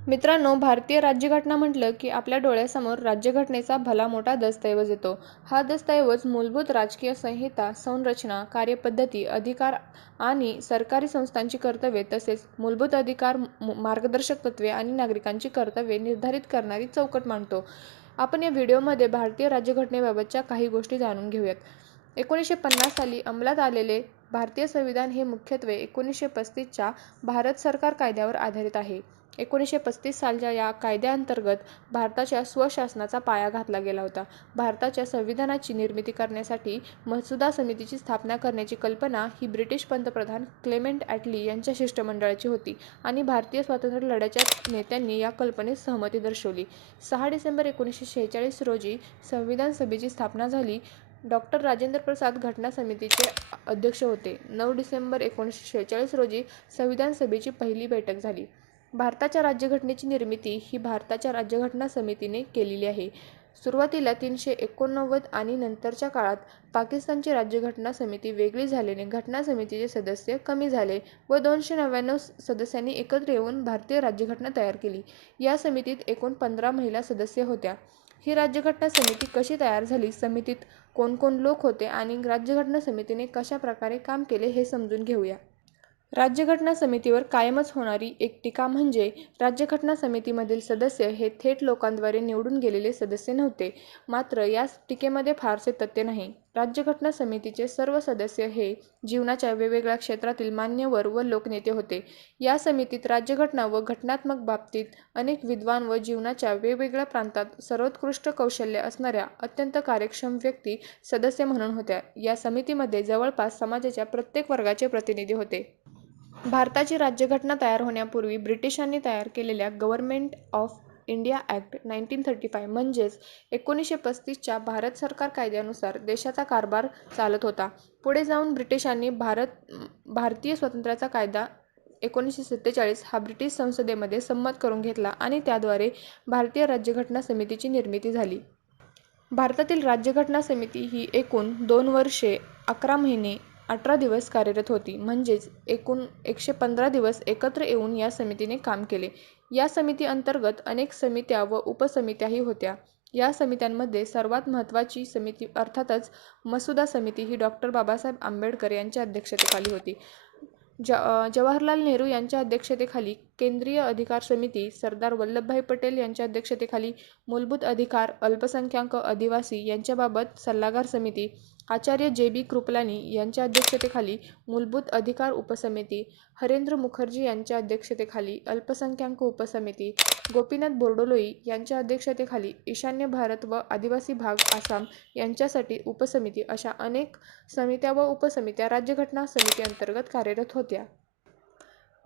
मित्रांनो भारतीय राज्यघटना म्हटलं की आपल्या डोळ्यासमोर राज्यघटनेचा भला मोठा दस्तऐवज येतो. हा दस्तऐवज मूलभूत राजकीय संहिता संरचना कार्यपद्धती अधिकार आणि सरकारी संस्थांची कर्तव्ये तसेच मूलभूत अधिकार मार्गदर्शक तत्त्वे आणि नागरिकांची कर्तव्ये निर्धारित करणारी चौकट मांडतो. आपण या व्हिडिओमध्ये भारतीय राज्यघटनेबाबतच्या काही गोष्टी जाणून घेऊयात. एकोणीसशे पन्नास साली अंमलात आलेले भारतीय संविधान हे मुख्यत्वे एकोणीसशे पस्तीसच्या भारत सरकार कायद्यावर आधारित आहे. एकोणीसशे पस्तीस सालच्या या कायद्याअंतर्गत भारताच्या स्वशासनाचा पाया घातला गेला होता. भारताच्या संविधानाची निर्मिती करण्यासाठी मसुदा समितीची स्थापना करण्याची कल्पना ही ब्रिटिश पंतप्रधान क्लेमेंट ॲटली यांच्या शिष्टमंडळाची होती आणि भारतीय स्वातंत्र्य लढ्याच्या नेत्यांनी या कल्पनेस सहमती दर्शवली. सहा डिसेंबर एकोणीसशे शेहेचाळीस रोजी संविधान सभेची स्थापना झाली. डॉक्टर राजेंद्र प्रसाद घटना समितीचे अध्यक्ष होते. नऊ डिसेंबर एकोणीसशे शेहेचाळीस रोजी संविधान सभेची पहिली बैठक झाली. भारताच्या राज्यघटनेची निर्मिती ही भारताच्या राज्यघटना समितीने केलेली आहे. सुरुवातीला तीनशे एकोणनव्वद आणि नंतरच्या काळात पाकिस्तानची राज्यघटना समिती वेगळी झाल्याने घटना समितीचे सदस्य कमी झाले व दोनशे नव्याण्णव सदस्यांनी एकत्र येऊन भारतीय राज्यघटना तयार केली. या समितीत एकूण पंधरा महिला सदस्य होत्या. ही राज्यघटना समिती कशी तयार झाली? समितीत कोण कोण लोक होते? आणि राज्यघटना समितीने कशा प्रकारे काम केले हे समजून घेऊया. राज्यघटना समितीवर कायमच होणारी एक टीका म्हणजे राज्यघटना समितीमधील सदस्य हे थेट लोकांद्वारे निवडून गेलेले सदस्य नव्हते. मात्र या टीकेमध्ये फारसे तथ्य नाही. राज्यघटना समितीचे सर्व सदस्य हे जीवनाच्या वेगवेगळ्या क्षेत्रातील मान्यवर व लोकनेते होते. या समितीत राज्यघटना व घटनात्मक बाबतीत अनेक विद्वान व जीवनाच्या वेगवेगळ्या प्रांतात सर्वोत्कृष्ट कौशल्य असणाऱ्या अत्यंत कार्यक्षम व्यक्ती सदस्य म्हणून होत्या. या समितीमध्ये जवळपास समाजाच्या प्रत्येक वर्गाचे प्रतिनिधी होते. भारताची राज्यघटना तयार होण्यापूर्वी ब्रिटिशांनी तयार केलेल्या Government of India Act nineteen thirty five म्हणजेच एकोणीसशे पस्तीसच्या भारत सरकार कायद्यानुसार देशाचा कारभार चालत होता. पुढे जाऊन ब्रिटिशांनी भारत भारतीय स्वातंत्र्याचा कायदा एकोणीसशे सत्तेचाळीस हा ब्रिटिश संसदेमध्ये संमत करून घेतला आणि त्याद्वारे भारतीय राज्यघटना समितीची निर्मिती झाली. भारतातील राज्यघटना समिती ही एकूण दोन वर्षे अकरा महिने अठरा दिवस कार्यरत होती. म्हणजेच एकूण एकशे पंधरा दिवस एकत्र येऊन या समितीने काम केले. या समिती अंतर्गत अनेक समित्या व उपसमित्याही होत्या. या समित्यांमध्ये सर्वात महत्त्वाची समिती अर्थातच मसुदा समिती ही डॉक्टर बाबासाहेब आंबेडकर यांच्या अध्यक्षतेखाली होती. ज जवाहरलाल नेहरू यांच्या अध्यक्षतेखाली केंद्रीय अधिकार समिती सरदार वल्लभभाई पटेल यांच्या अध्यक्षतेखाली मूलभूत अधिकार अल्पसंख्याक आदिवासी यांच्याबाबत सल्लागार समिती आचार्य जे बी कृपलानी यांच्या अध्यक्षतेखाली मूलभूत अधिकार उपसमिती हरेंद्र मुखर्जी यांच्या अध्यक्षतेखाली अल्पसंख्याक उपसमिती गोपीनाथ बोर्डोलोई यांच्या अध्यक्षतेखाली ईशान्य भारत व आदिवासी भाग आसाम यांच्यासाठी उपसमिती अशा अनेक समित्या व उपसमित्या राज्यघटना समिती अंतर्गत कार्यरत होत्या.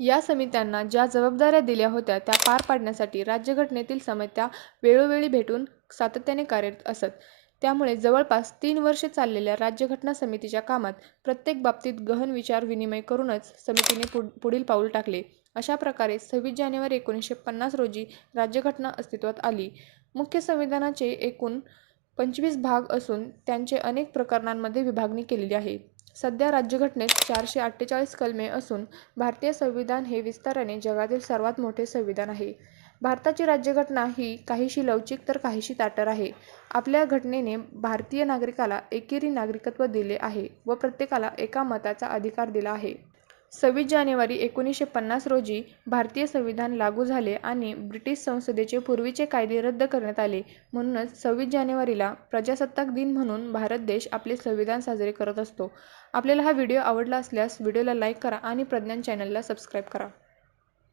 या समित्यांना ज्या जबाबदाऱ्या दिल्या होत्या त्या पार पाडण्यासाठी राज्यघटनेतील समित्या वेळोवेळी भेटून सातत्याने कार्यरत असत. त्यामुळे जवळपास तीन वर्षे चाललेल्या राज्यघटना समितीच्या कामात प्रत्येक बाबतीत गहन विचार विनिमय करूनच समितीने पुढ पुढील पाऊल टाकले. अशा प्रकारे सव्वीस जानेवारी एकोणीसशे पन्नास रोजी राज्यघटना अस्तित्वात आली. मुख्य संविधानाचे एकूण पंचवीस भाग असून त्यांचे अनेक प्रकरणांमध्ये विभागणी केलेली आहे. सध्या राज्यघटनेत चारशे अठ्ठेचाळीस कलमे असून भारतीय संविधान हे विस्ताराने जगातील सर्वात मोठे संविधान आहे. भारताची राज्यघटना ही काहीशी लवचिक तर काहीशी ताटर आहे. आपल्या घटनेने भारतीय नागरिकाला एकेरी नागरिकत्व दिले आहे व प्रत्येकाला एका मताचा अधिकार दिला आहे. सव्वीस जानेवारी एकोणीसशे पन्नास रोजी भारतीय संविधान लागू झाले आणि ब्रिटिश संसदेचे पूर्वीचे कायदे रद्द करण्यात आले. म्हणूनच सव्वीस जानेवारीला प्रजासत्ताक दिन म्हणून भारत देश आपले संविधान साजरे करत असतो. आपल्याला हा व्हिडिओ आवडला असल्यास व्हिडिओला लाईक करा आणि प्रज्ञान चॅनलला सबस्क्राईब करा.